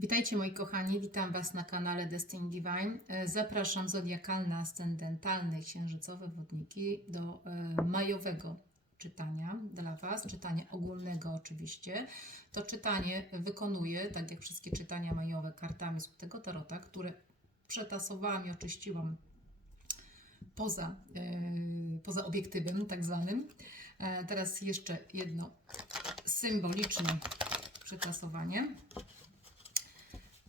Witajcie moi kochani, witam Was na kanale Destiny Divine. E, Zapraszam zodiakalne, ascendentalne, księżycowe wodniki do e, majowego czytania dla Was, czytania ogólnego oczywiście. To czytanie wykonuję, tak jak wszystkie czytania majowe, kartami z tego tarota, które przetasowałam i oczyściłam poza, e, poza obiektywem tak zwanym. Teraz jeszcze jedno symboliczne przetasowanie.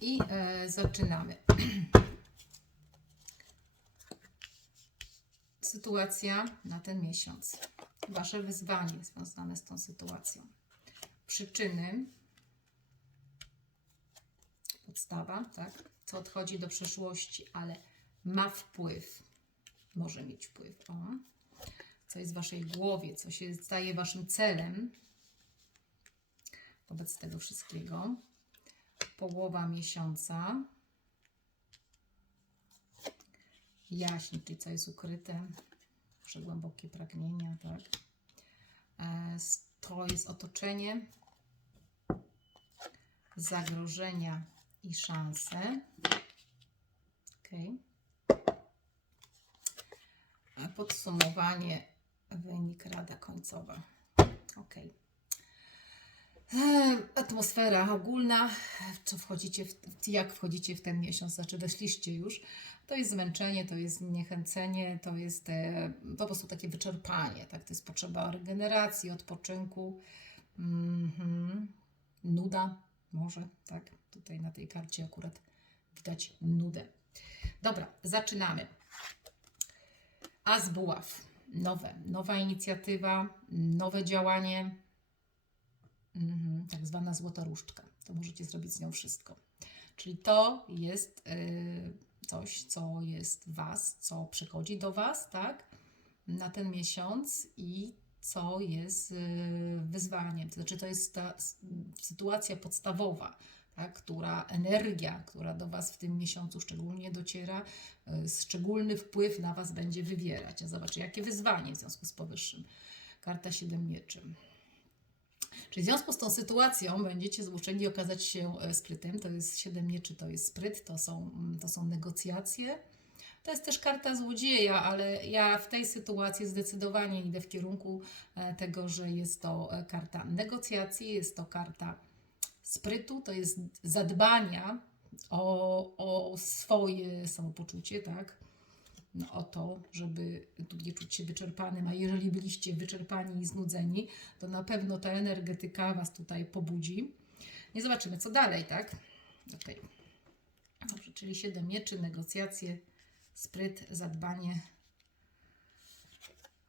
I e, zaczynamy. Sytuacja na ten miesiąc. Wasze wyzwanie związane z tą sytuacją. Przyczyny. Podstawa, tak? Co odchodzi do przeszłości, ale ma wpływ. Może mieć wpływ. O. Co jest w waszej głowie, co się staje waszym celem wobec tego wszystkiego połowa miesiąca. Jaśń, czyli co jest ukryte, wasze głębokie pragnienia, tak? E, To jest otoczenie, zagrożenia i szanse. Ok. Podsumowanie, wynik, rada końcowa. Ok. E, Atmosfera ogólna, co wchodzicie, w, jak wchodzicie w ten miesiąc, znaczy weszliście już, to jest zmęczenie, to jest niechęcenie, to jest e, po prostu takie wyczerpanie, tak? To jest potrzeba regeneracji, odpoczynku, mhm, nuda może, tak? Tutaj na tej karcie akurat widać nudę. Dobra, zaczynamy. As buław, nowe, nowa inicjatywa, nowe działanie, Mhm, tak zwana złota różdżka. To możecie zrobić z nią wszystko. Czyli to jest y, coś, co jest Was, co przychodzi do Was, tak, na ten miesiąc i co jest y, wyzwaniem. To znaczy, to jest ta sytuacja podstawowa, tak, która energia, która do Was w tym miesiącu szczególnie dociera, y, szczególny wpływ na Was będzie wywierać. A zobaczcie, jakie wyzwanie w związku z powyższym. Karta Siedem Mieczy. Czyli w związku z tą sytuacją będziecie zmuszeni okazać się e, sprytem. To jest siedem mieczy, to jest spryt, to są, mm, to są negocjacje. To jest też karta złodzieja, ale ja w tej sytuacji zdecydowanie idę w kierunku e, tego, że jest to e, karta negocjacji, jest to karta sprytu, to jest zadbania o, o swoje samopoczucie, tak? No, o to, żeby nie czuć się wyczerpanym, a jeżeli byliście wyczerpani i znudzeni, to na pewno ta energetyka Was tutaj pobudzi. Nie zobaczymy, co dalej, tak? Okej. Dobrze, czyli 7 mieczy, negocjacje, spryt, zadbanie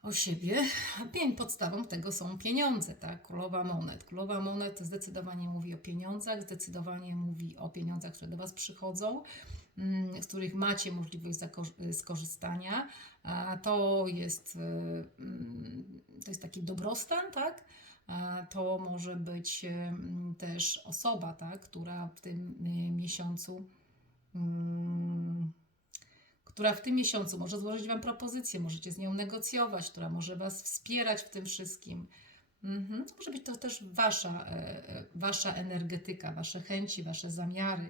o siebie. Pień podstawą tego są pieniądze, tak? Królowa monet. Królowa monet zdecydowanie mówi o pieniądzach, zdecydowanie mówi o pieniądzach, które do Was przychodzą, mm, z których macie możliwość skorzystania. To jest, y, mm, to jest taki dobrostan, tak? To może być mm, też osoba, tak? która w tym y, miesiącu która w tym miesiącu może złożyć Wam propozycję, możecie z nią negocjować, która może Was wspierać w tym wszystkim. Mhm. Może być to też wasza, e, e, wasza energetyka, Wasze chęci, Wasze zamiary.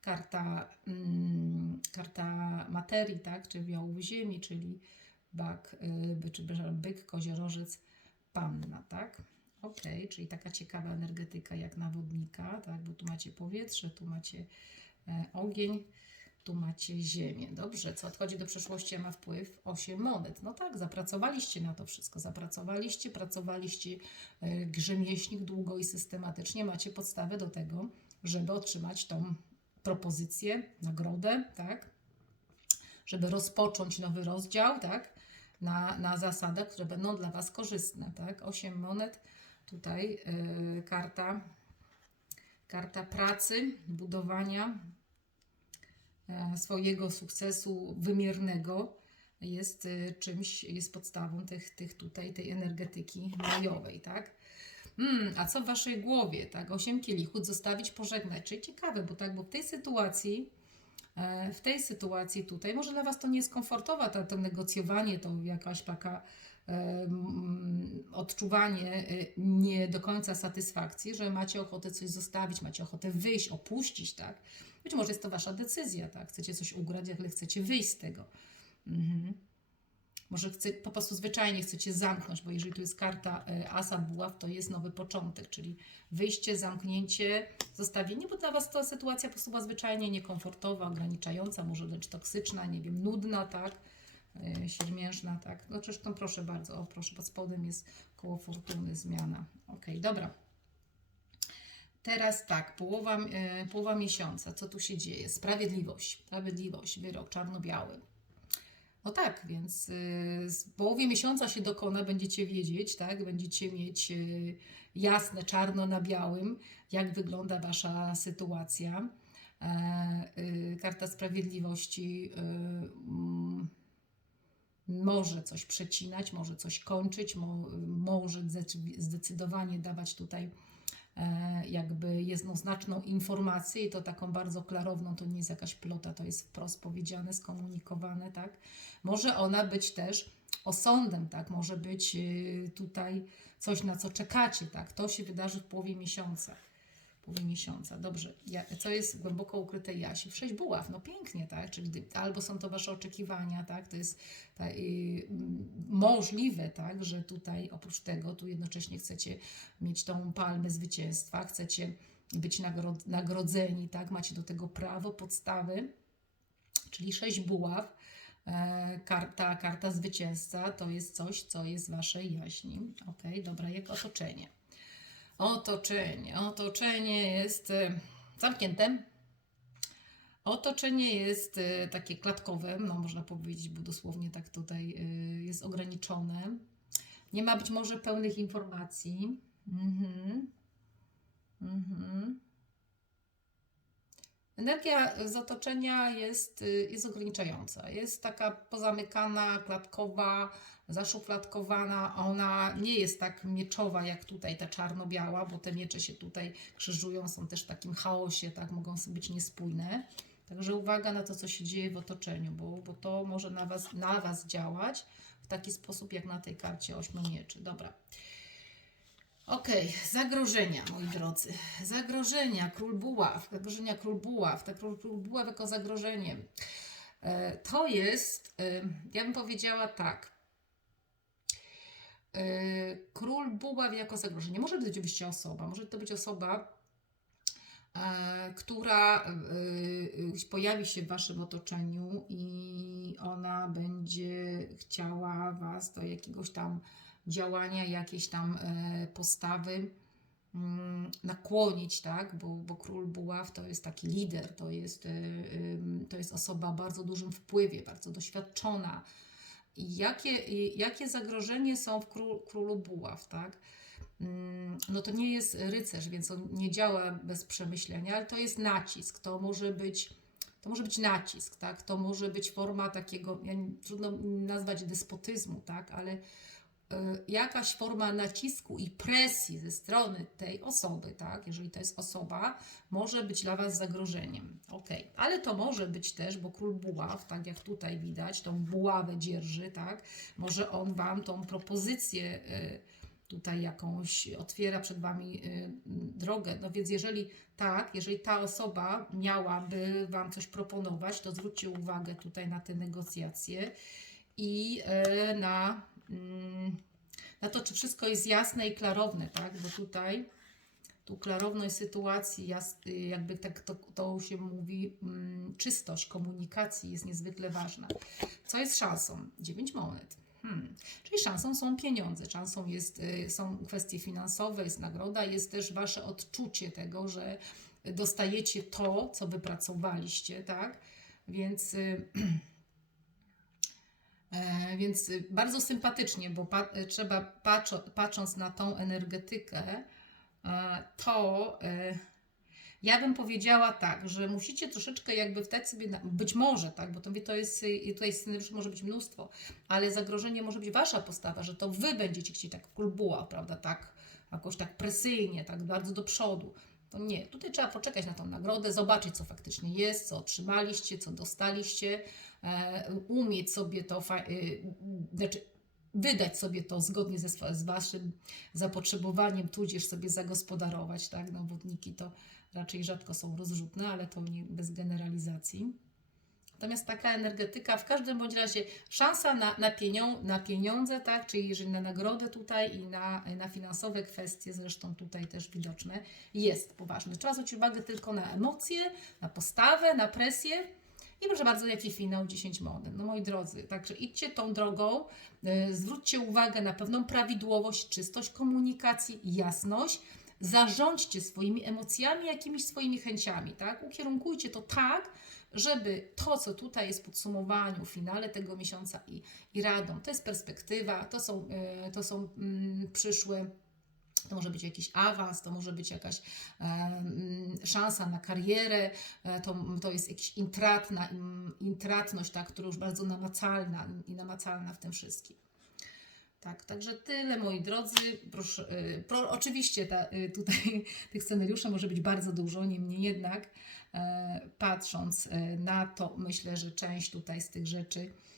Karta, mm, karta materii, tak? czy wiołów ziemi, czyli bak, y, czy byk, koziorożec, panna, tak? Ok, czyli taka ciekawa energetyka jak nawodnika, tak? Bo tu macie powietrze, tu macie e, ogień, tu macie ziemię. Dobrze, co odchodzi do przeszłości, a ma wpływ 8 monet. No tak, zapracowaliście na to wszystko. Zapracowaliście, pracowaliście e, grzemieśnik długo i systematycznie. Macie podstawę do tego, żeby otrzymać tą propozycję, nagrodę, tak? Żeby rozpocząć nowy rozdział, tak? Na, na zasadach, które będą dla Was korzystne, tak? 8 monet, tutaj e, karta, karta pracy, budowania, swojego sukcesu wymiernego jest e, czymś, jest podstawą tych, tych tutaj, tej energetyki majowej, tak? Mm, a co w waszej głowie, tak? Osiem kielichów zostawić, pożegnać. Czyli ciekawe, bo tak, bo w tej sytuacji, e, w tej sytuacji tutaj, może dla was to nie jest komfortowa, to, to negocjowanie, to jakaś taka odczuwanie e, nie do końca satysfakcji, że macie ochotę coś zostawić, macie ochotę wyjść, opuścić, tak? Być może jest to wasza decyzja, tak? Chcecie coś ugrać, ale chcecie wyjść z tego. Mhm. Może chce, po prostu zwyczajnie chcecie zamknąć, bo jeżeli tu jest karta e, Asa Buław, to jest nowy początek, czyli wyjście, zamknięcie, zostawienie, bo dla Was ta sytuacja po prostu była zwyczajnie niekomfortowa, ograniczająca, może wręcz toksyczna, nie wiem, nudna, tak? E, Siermiężna, tak? No zresztą proszę bardzo, o proszę, pod spodem jest koło fortuny, zmiana. Ok, dobra. Teraz tak, połowa, e, połowa miesiąca, co tu się dzieje? Sprawiedliwość, sprawiedliwość, wyrok czarno-biały. No tak, więc y, z połowie miesiąca się dokona, będziecie wiedzieć, tak? Będziecie mieć y, jasne, czarno na białym, jak wygląda Wasza sytuacja. E, Karta Sprawiedliwości może coś przecinać, może coś kończyć, mo, może zdecy- zdecydowanie dawać tutaj e, jakby jednoznaczną informację i to taką bardzo klarowną, to nie jest jakaś plota, to jest wprost powiedziane, skomunikowane, tak? Może ona być też osądem, tak? Może być y, tutaj coś, na co czekacie, tak? To się wydarzy w połowie miesiąca. Połowie miesiąca. Dobrze. Ja, co jest głęboko ukryte Jasi? W sześć buław. No pięknie, tak? Czyli albo są to Wasze oczekiwania, tak? To jest ta, y, możliwe, tak? Że tutaj oprócz tego, tu jednocześnie chcecie mieć tą palmę zwycięstwa, chcecie być nagro- nagrodzeni, tak? Macie do tego prawo, podstawy, czyli sześć buław. E, karta, karta zwycięzca to jest coś, co jest Waszej jaźni. Ok, dobra, jak otoczenie? Otoczenie. Otoczenie jest e, zamknięte. Otoczenie jest e, takie klatkowe, no można powiedzieć, bo dosłownie tak tutaj e, jest ograniczone. Nie ma być może pełnych informacji. Mhm. Mhm. Energia z otoczenia jest, jest ograniczająca. Jest taka pozamykana, klatkowa, zaszufladkowana. Ona nie jest tak mieczowa jak tutaj ta czarno-biała, bo te miecze się tutaj krzyżują, są też w takim chaosie, tak, mogą sobie być niespójne. Także uwaga na to, co się dzieje w otoczeniu, bo, bo to może na was, na was działać w taki sposób, jak na tej karcie ośmiu mieczy. Dobra. Okej, zagrożenia, moi drodzy. Zagrożenia, król buław, zagrożenia król buław, ta król, król buław jako zagrożenie. E, To jest, e, ja bym powiedziała tak. E, Król buław jako zagrożenie. Może to być oczywiście osoba, może to być osoba, e, która e, e, pojawi się w waszym otoczeniu i ona będzie chciała was do jakiegoś tam działania, jakiejś tam e, postawy mm, nakłonić, tak? Bo, bo król buław to jest taki lider, to jest, to jest osoba o bardzo dużym wpływie, bardzo doświadczona. Jakie, jakie zagrożenie są w król, królu buław, tak? Mm, No to nie jest rycerz, więc on nie działa bez przemyślenia, ale to jest nacisk. To może być, to może być nacisk, tak? To może być forma takiego, ja trudno nazwać despotyzmu, tak? Ale jakaś forma nacisku i presji ze strony tej osoby, tak, jeżeli to jest osoba, może być dla Was zagrożeniem. Ok, ale to może być też, bo król buław, tak jak tutaj widać, tą buławę dzierży, tak, może on Wam tą propozycję y, tutaj jakąś otwiera przed Wami y, drogę. No więc jeżeli tak, jeżeli ta osoba miałaby Wam coś proponować, to zwróćcie uwagę tutaj na te negocjacje i y, na na to, czy wszystko jest jasne i klarowne, tak? Bo tutaj tu klarowność sytuacji, jakby tak to, to się mówi, mm, czystość komunikacji jest niezwykle ważna. Co jest szansą? Dziewięć monet. Hmm. Czyli szansą są pieniądze, szansą jest, y, są kwestie finansowe, jest nagroda, jest też wasze odczucie tego, że dostajecie to, co wypracowaliście, tak? Więc y, Więc y, bardzo sympatycznie, bo pa, trzeba patrzo, patrząc na tą energetykę, e, to e, ja bym powiedziała tak, że musicie troszeczkę jakby wtedy sobie, na, być może, tak, bo to, to jest, tutaj scenariuszy może być mnóstwo, ale zagrożenie może być wasza postawa, że to wy będziecie chcieli tak klubuła, prawda, tak, jakoś tak presyjnie, tak bardzo do przodu. To nie, tutaj trzeba poczekać na tą nagrodę, zobaczyć, co faktycznie jest, co otrzymaliście, co dostaliście, e, umieć sobie to, y, znaczy wydać sobie to zgodnie ze z Waszym zapotrzebowaniem, tudzież sobie zagospodarować, tak? No, wodniki to raczej rzadko są rozrzutne, ale to nie bez generalizacji. Natomiast taka energetyka, w każdym bądź razie szansa na, na, pienią, na pieniądze, tak? czyli jeżeli na nagrodę tutaj i na, na finansowe kwestie, zresztą tutaj też widoczne, jest poważny. Trzeba zwrócić uwagę tylko na emocje, na postawę, na presję. I proszę bardzo, jaki finał 10 monet. No moi drodzy, także idźcie tą drogą, yy, zwróćcie uwagę na pewną prawidłowość, czystość komunikacji, jasność. Zarządźcie swoimi emocjami, jakimiś swoimi chęciami, tak? Ukierunkujcie to tak, żeby to, co tutaj jest w podsumowaniu, finale tego miesiąca i, i radą, to jest perspektywa, to są, yy, to są mm, przyszłe to może być jakiś awans, to może być jakaś e, mm, szansa na karierę, e, to, to jest jakaś intratna, intratność, tak, która już bardzo namacalna i namacalna w tym wszystkim. Tak, także tyle moi drodzy. Proszę, y, pro, oczywiście ta, y, tutaj tych scenariuszy może być bardzo dużo, niemniej jednak e, patrząc e, na to, myślę, że część tutaj z tych rzeczy e,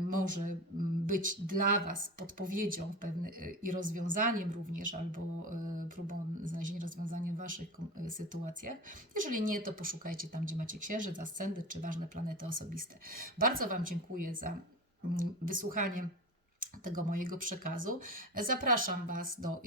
może mm, być dla Was podpowiedzią pewny, e, i rozwiązaniem również, albo e, próbą znalezienia rozwiązania w Waszych e, sytuacjach. Jeżeli nie, to poszukajcie tam, gdzie macie księżyc, ascendy czy ważne planety osobiste. Bardzo Wam dziękuję za mm, wysłuchanie tego mojego przekazu. Zapraszam Was do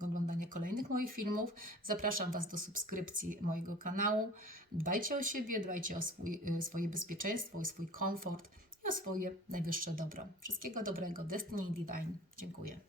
oglądania kolejnych moich filmów. Zapraszam Was do subskrypcji mojego kanału. Dbajcie o siebie, dbajcie o swój, swoje bezpieczeństwo, o swój komfort i o swoje najwyższe dobro. Wszystkiego dobrego. Destiny Divine. Dziękuję.